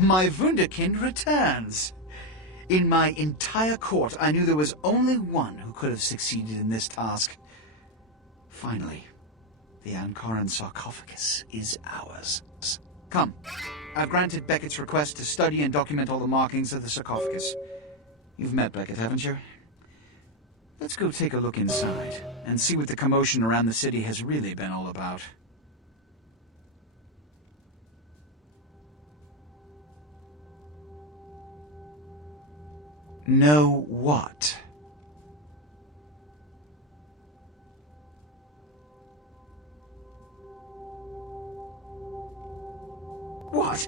My Wunderkind returns! In my entire court, I knew there was only one who could have succeeded in this task. Finally, the Ankaran sarcophagus is ours. Come, I've granted Beckett's request to study and document all the markings of the sarcophagus. You've met Beckett, haven't you? Let's go take a look inside, and see what the commotion around the city has really been all about. Know what? What?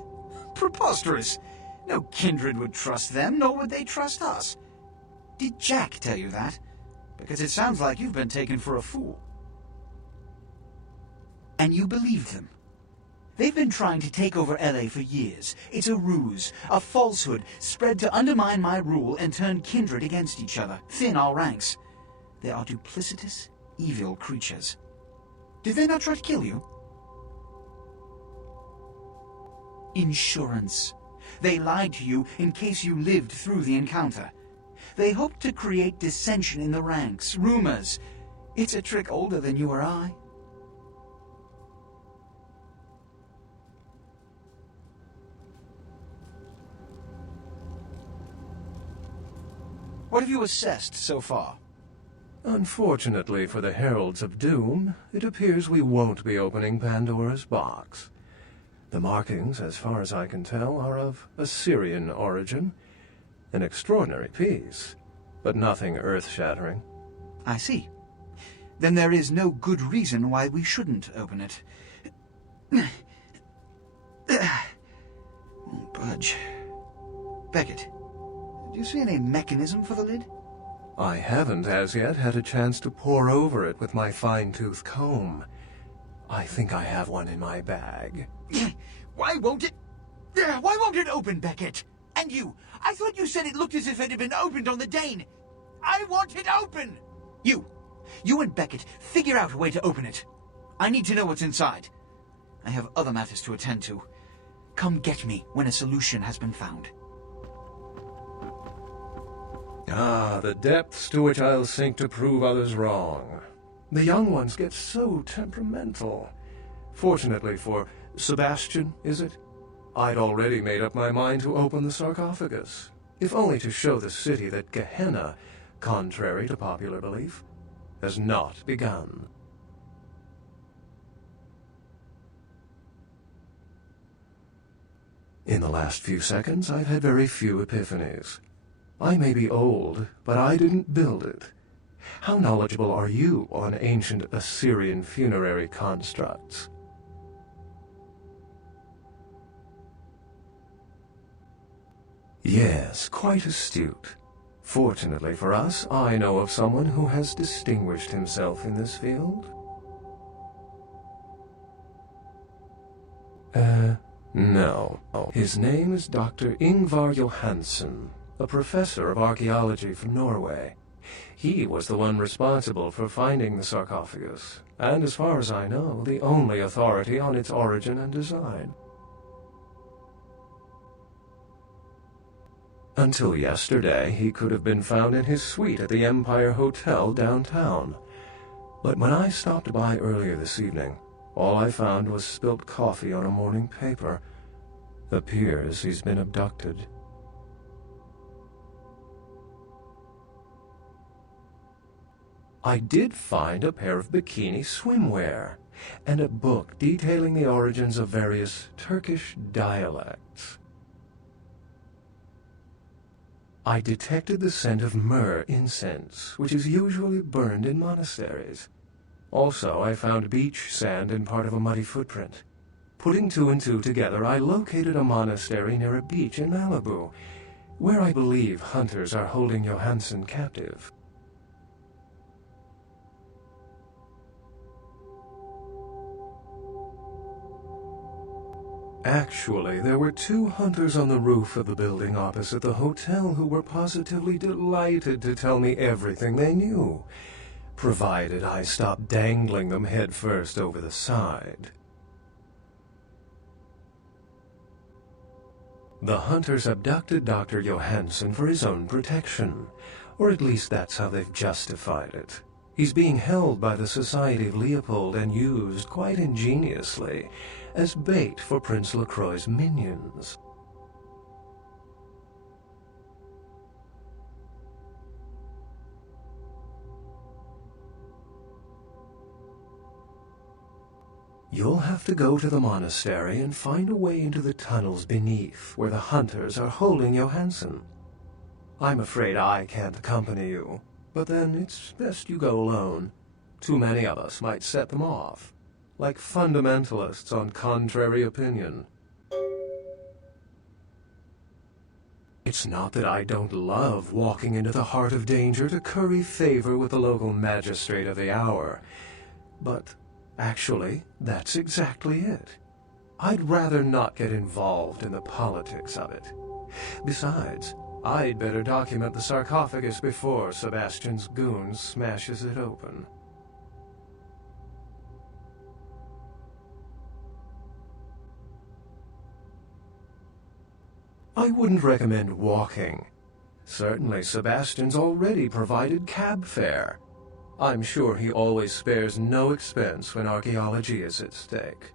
Preposterous! No kindred would trust them, nor would they trust us. Did Jack tell you that? Because it sounds like you've been taken for a fool. And you believed them. They've been trying to take over LA for years. It's a ruse, a falsehood, spread to undermine my rule and turn kindred against each other, thin our ranks. They are duplicitous, evil creatures. Did they not try to kill you? Insurance. They lied to you in case you lived through the encounter. They hoped to create dissension in the ranks, rumors. It's a trick older than you or I. What have you assessed so far? Unfortunately for the Heralds of Doom, it appears we won't be opening Pandora's box. The markings, as far as I can tell, are of Assyrian origin. An extraordinary piece, but nothing earth-shattering. I see. Then there is no good reason why we shouldn't open it. Won't budge. Beckett, do you see any mechanism for the lid? I haven't as yet had a chance to pore over it with my fine-tooth comb. I think I have one in my bag. Why won't it open, Beckett? And you, I thought you said it looked as if it had been opened on the Dane. I want it open! You and Beckett, figure out a way to open it. I need to know what's inside. I have other matters to attend to. Come get me when a solution has been found. Ah, the depths to which I'll sink to prove others wrong. The young ones get so temperamental. Fortunately for Sebastian, is it? I'd already made up my mind to open the sarcophagus, if only to show the city that Gehenna, contrary to popular belief, has not begun. In the last few seconds, I've had very few epiphanies. I may be old, but I didn't build it. How knowledgeable are you on ancient Assyrian funerary constructs? Yes, quite astute. Fortunately for us, I know of someone who has distinguished himself in this field. No. His name is Dr. Ingvar Johansen, a professor of archaeology from Norway. He was the one responsible for finding the sarcophagus, and as far as I know, the only authority on its origin and design. Until yesterday, he could have been found in his suite at the Empire Hotel downtown. But when I stopped by earlier this evening, all I found was spilt coffee on a morning paper. Appears he's been abducted. I did find a pair of bikini swimwear, and a book detailing the origins of various Turkish dialects. I detected the scent of myrrh incense, which is usually burned in monasteries. Also, I found beach sand in part of a muddy footprint. Putting two and two together, I located a monastery near a beach in Malibu, where I believe hunters are holding Johansen captive. Actually, there were 2 hunters on the roof of the building opposite the hotel who were positively delighted to tell me everything they knew, provided I stopped dangling them head first over the side. The hunters abducted Dr. Johansson for his own protection, or at least that's how they've justified it. He's being held by the Society of Leopold and used, quite ingeniously, as bait for Prince LaCroix's minions. You'll have to go to the monastery and find a way into the tunnels beneath where the hunters are holding Johansson. I'm afraid I can't accompany you, but then it's best you go alone. Too many of us might set them off, like fundamentalists on contrary opinion. It's not that I don't love walking into the heart of danger to curry favor with the local magistrate of the hour, but actually, that's exactly it. I'd rather not get involved in the politics of it. Besides, I'd better document the sarcophagus before Sebastian's goon smashes it open. I wouldn't recommend walking. Certainly, Sebastian's already provided cab fare. I'm sure he always spares no expense when archaeology is at stake.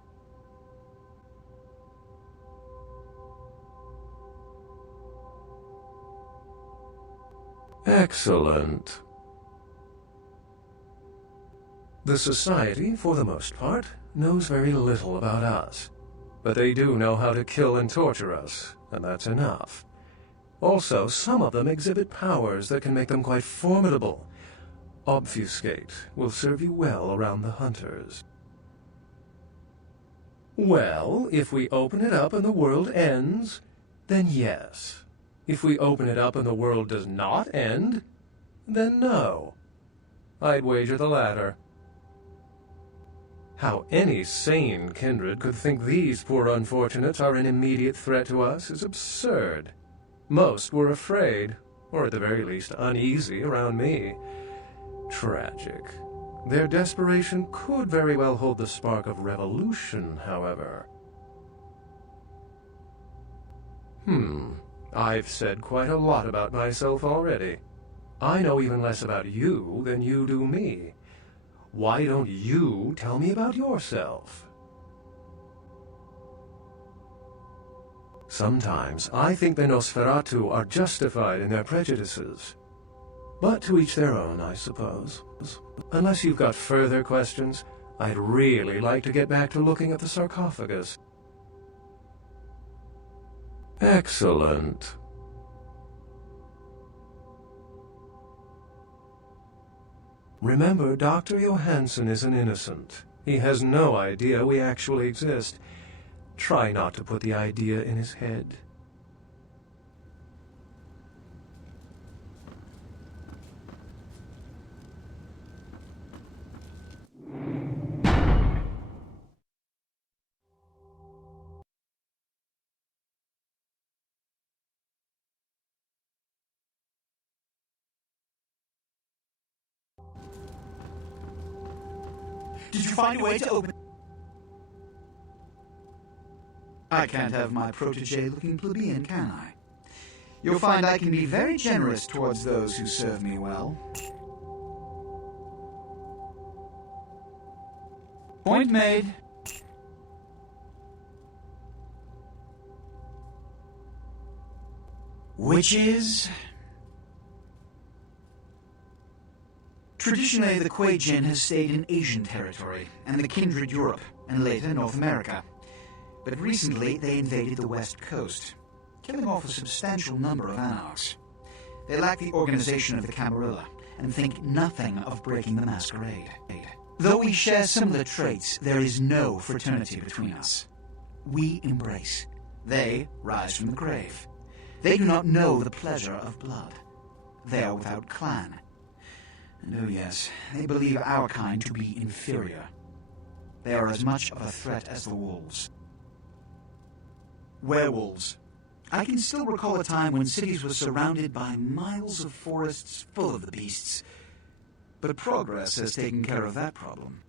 Excellent. The Society, for the most part, knows very little about us. But they do know how to kill and torture us, and that's enough. Also, some of them exhibit powers that can make them quite formidable. Obfuscate will serve you well around the hunters. Well, if we open it up and the world ends, then yes. If we open it up and the world does not end, then no. I'd wager the latter. How any sane kindred could think these poor unfortunates are an immediate threat to us is absurd. Most were afraid, or at the very least uneasy around me. Tragic. Their desperation could very well hold the spark of revolution, however. I've said quite a lot about myself already. I know even less about you than you do me. Why don't you tell me about yourself? Sometimes I think the Nosferatu are justified in their prejudices. But to each their own, I suppose. Unless you've got further questions, I'd really like to get back to looking at the sarcophagus. Excellent. Remember, Dr. Johansson is an innocent. He has no idea we actually exist. Try not to put the idea in his head. Did you find a way to open... I can't have my protege looking plebeian, can I? You'll find I can be very generous towards those who serve me well. Point made. Witches? Traditionally, the Kuei-jin has stayed in Asian territory, and the kindred Europe, and later North America. But recently, they invaded the West Coast, killing off a substantial number of anarchs. They lack the organization of the Camarilla, and think nothing of breaking the masquerade. Though we share similar traits, there is no fraternity between us. We embrace. They rise from the grave. They do not know the pleasure of blood. They are without clan. And oh yes, they believe our kind to be inferior. They are as much of a threat as the wolves. Werewolves. I can still recall a time when cities were surrounded by miles of forests full of the beasts. But progress has taken care of that problem.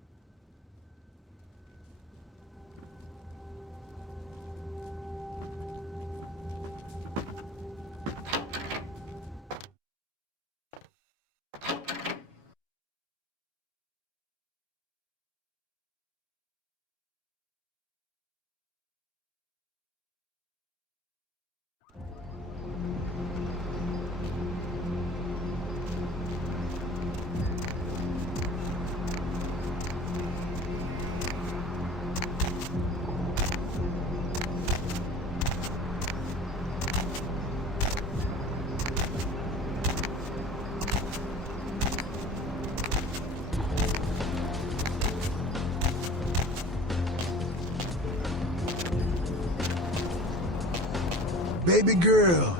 baby girl.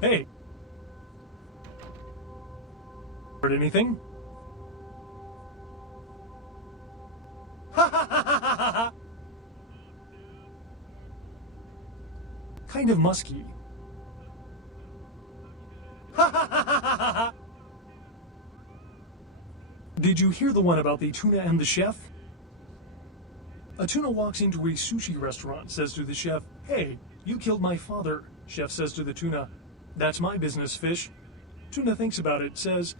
Hey! Heard anything? Kind of musky. Did you hear the one about the tuna and the chef? A tuna walks into a sushi restaurant, says to the chef, "Hey, you killed my father." Chef says to the tuna, "That's my business, fish." Tuna thinks about it, says,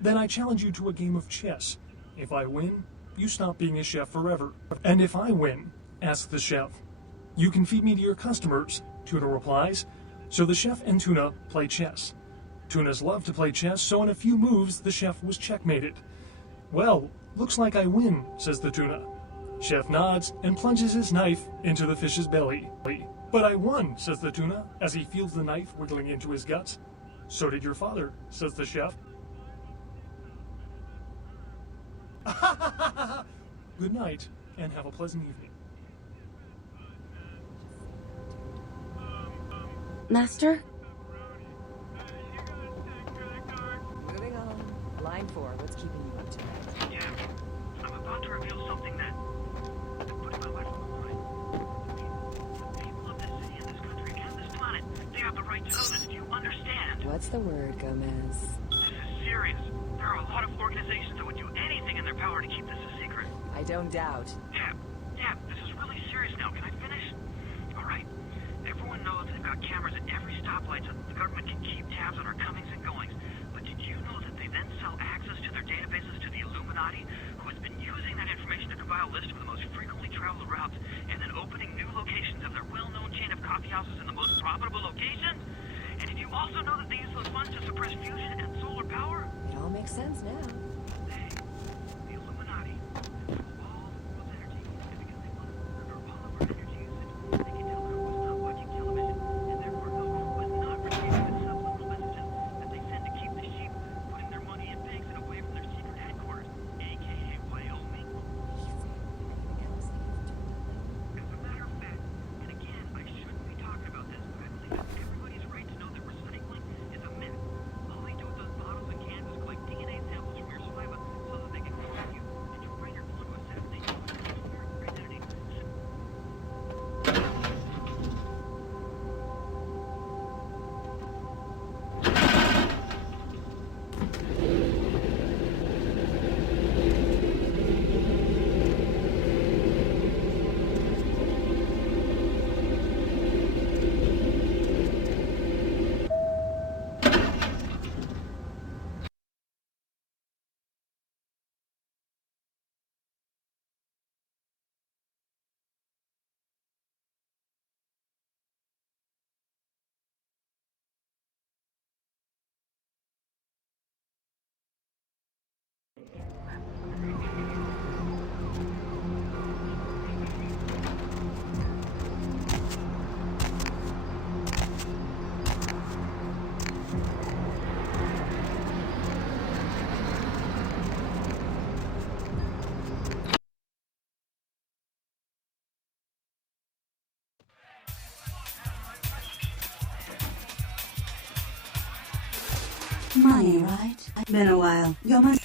"Then I challenge you to a game of chess. If I win, you stop being a chef forever. And if I win," asks the chef, "you can feed me to your customers." Tuna replies. So the chef and Tuna play chess. Tunas love to play chess, so in a few moves, the chef was checkmated. "Well, looks like I win," says the tuna. Chef nods and plunges his knife into the fish's belly. "But I won," says the tuna, as he feels the knife wiggling into his guts. "So did your father," says the chef. Good night, and have a pleasant evening. Master? Moving on. Line 4, what's keeping you up tonight? Yeah, I'm about to reveal something that puts my life on the line. The people of this city and this country and this planet, they have the right to know this. Do you understand? What's the word, Gomez? This is serious. There are a lot of organizations that would do anything in their power to keep this a secret. I don't doubt. Yeah, this is really serious now. Can I finish? All right. Everyone knows they've got cameras at every stoplight so that the government can keep tabs on our comings and goings. But did you know that they then sell access to their databases to the Illuminati, who has been using that information to compile a list of the most frequently traveled routes and then opening new locations of their well-known chain of coffee houses in the most profitable locations? And did you also know that they use those funds to suppress fusion and solar power? It all makes sense now. They, the Illuminati, all the world's energy, and because they want to monitor all of our energy usage, they can tell who was not watching television, and therefore know who was not receiving the subliminal messages that they send to keep the sheep putting their money in banks and away from their secret headquarters, aka Wyoming. As a matter of fact, and again, I shouldn't be talking about this, but I believe that everybody's right to know that recycling is a myth. All they do with those bottles and cans is collect DNA samples from your money, right? Been a while. Your money.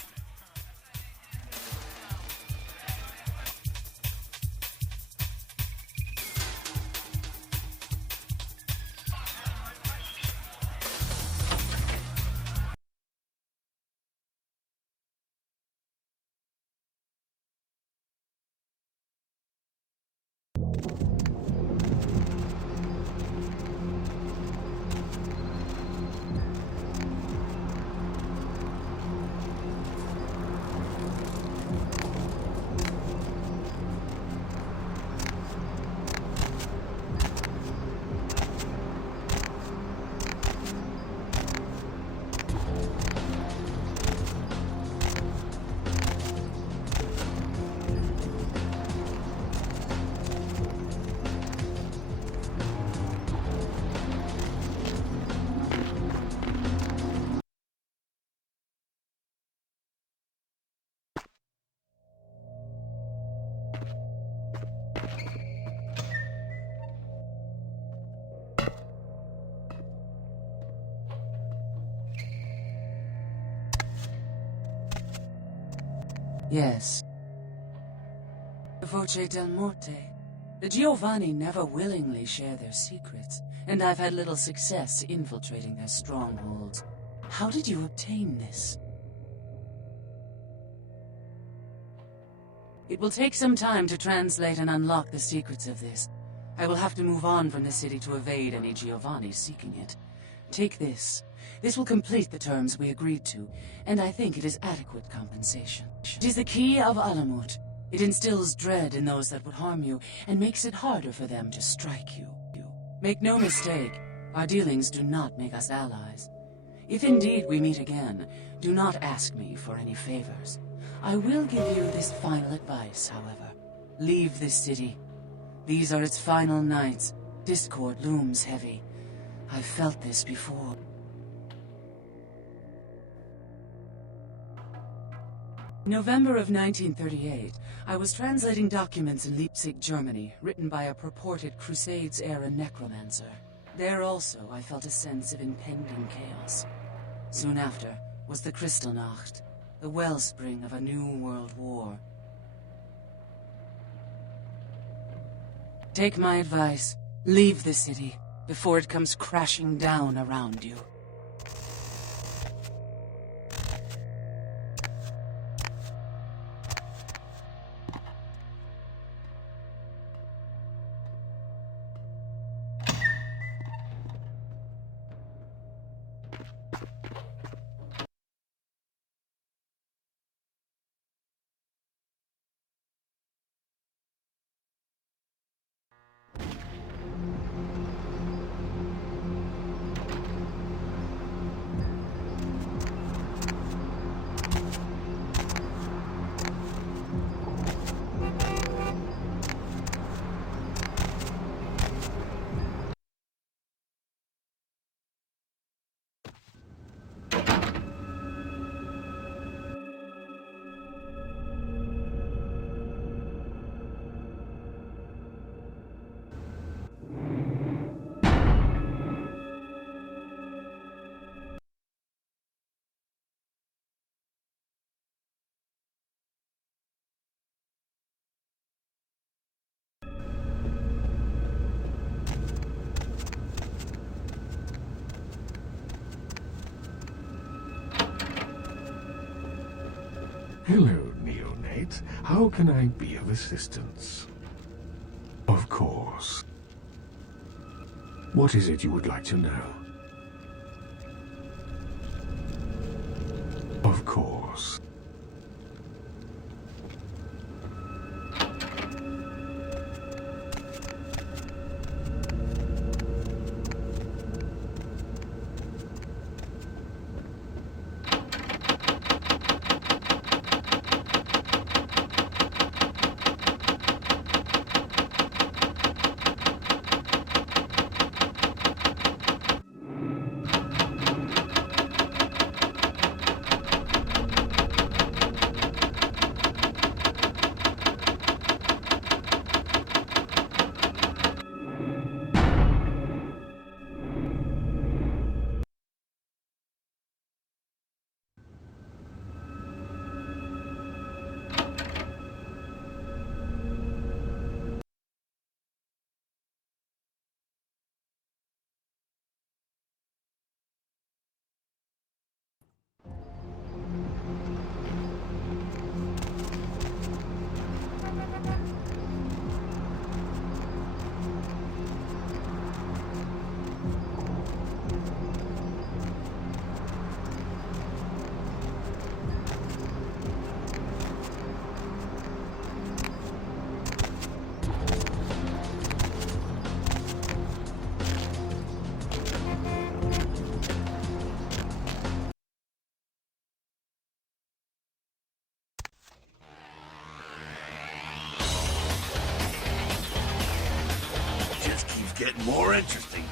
Yes. The Voce del Morte. The Giovanni never willingly share their secrets, and I've had little success infiltrating their strongholds. How did you obtain this? It will take some time to translate and unlock the secrets of this. I will have to move on from the city to evade any Giovanni seeking it. Take this. This will complete the terms we agreed to, and I think it is adequate compensation. It is the key of Alamut. It instills dread in those that would harm you, and makes it harder for them to strike you. Make no mistake, our dealings do not make us allies. If indeed we meet again, do not ask me for any favors. I will give you this final advice, however. Leave this city. These are its final nights. Discord looms heavy. I've felt this before. In November of 1938, I was translating documents in Leipzig, Germany, written by a purported Crusades-era necromancer. There also, I felt a sense of impending chaos. Soon after was the Kristallnacht, the wellspring of a new world war. Take my advice. Leave the city before it comes crashing down around you. Hello, neonate. How can I be of assistance? Of course. What is it you would like to know? Of course.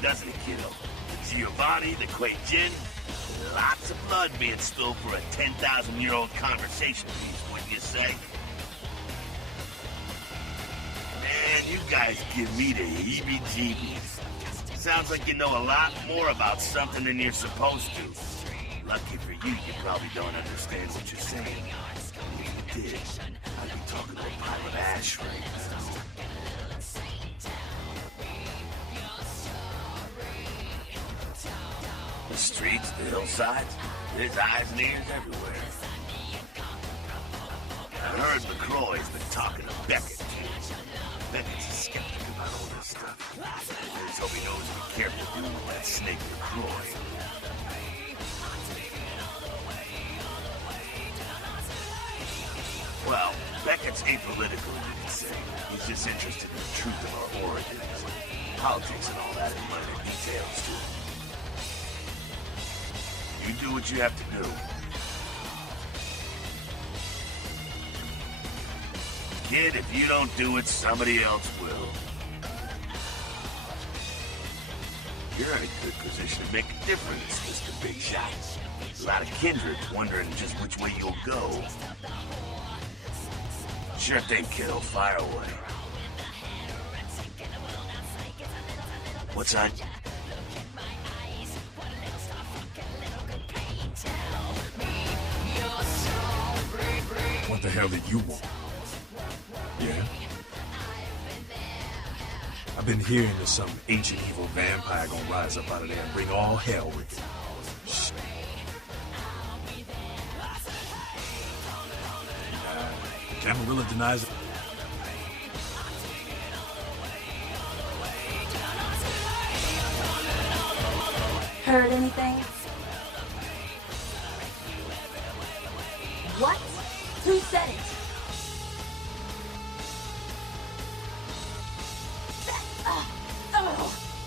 doesn't it, kiddo? The Giovanni, the Quay Gin. Lots of blood being spilled for a 10,000-year-old conversation piece, wouldn't you say? Man, you guys give me the heebie-jeebies. Sounds like you know a lot more about something than you're supposed to. Lucky for you, you probably don't understand what you're saying. If you did, I'd be talking to a pile of ash right now. The streets, the hillsides, there's eyes and ears everywhere. I heard LaCroix's been talking to Beckett, too. Beckett's a skeptic about all this stuff. Let's hope he knows to be careful dealing with that snake LaCroix. Well, Beckett's apolitical, you could say. He's just interested in the truth of our origins. Politics and all that in minor details, too. You do what you have to do. Kid, if you don't do it, somebody else will. You're in a good position to make a difference, Mr. Big Shot. A lot of kindreds wondering just which way you'll go. Sure thing, kiddo. Fire away. What's that? What the hell did you want? Yeah? I've been hearing there's some ancient evil vampire gonna rise up out of there and bring all hell with it. Shit. Camarilla denies it. Heard anything? What? Who said it?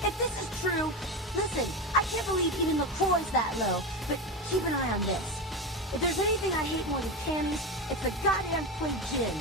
If this is true, listen, I can't believe even LaCroix's that low, but keep an eye on this. If there's anything I hate more than cannons, it's the goddamn Quay Gin.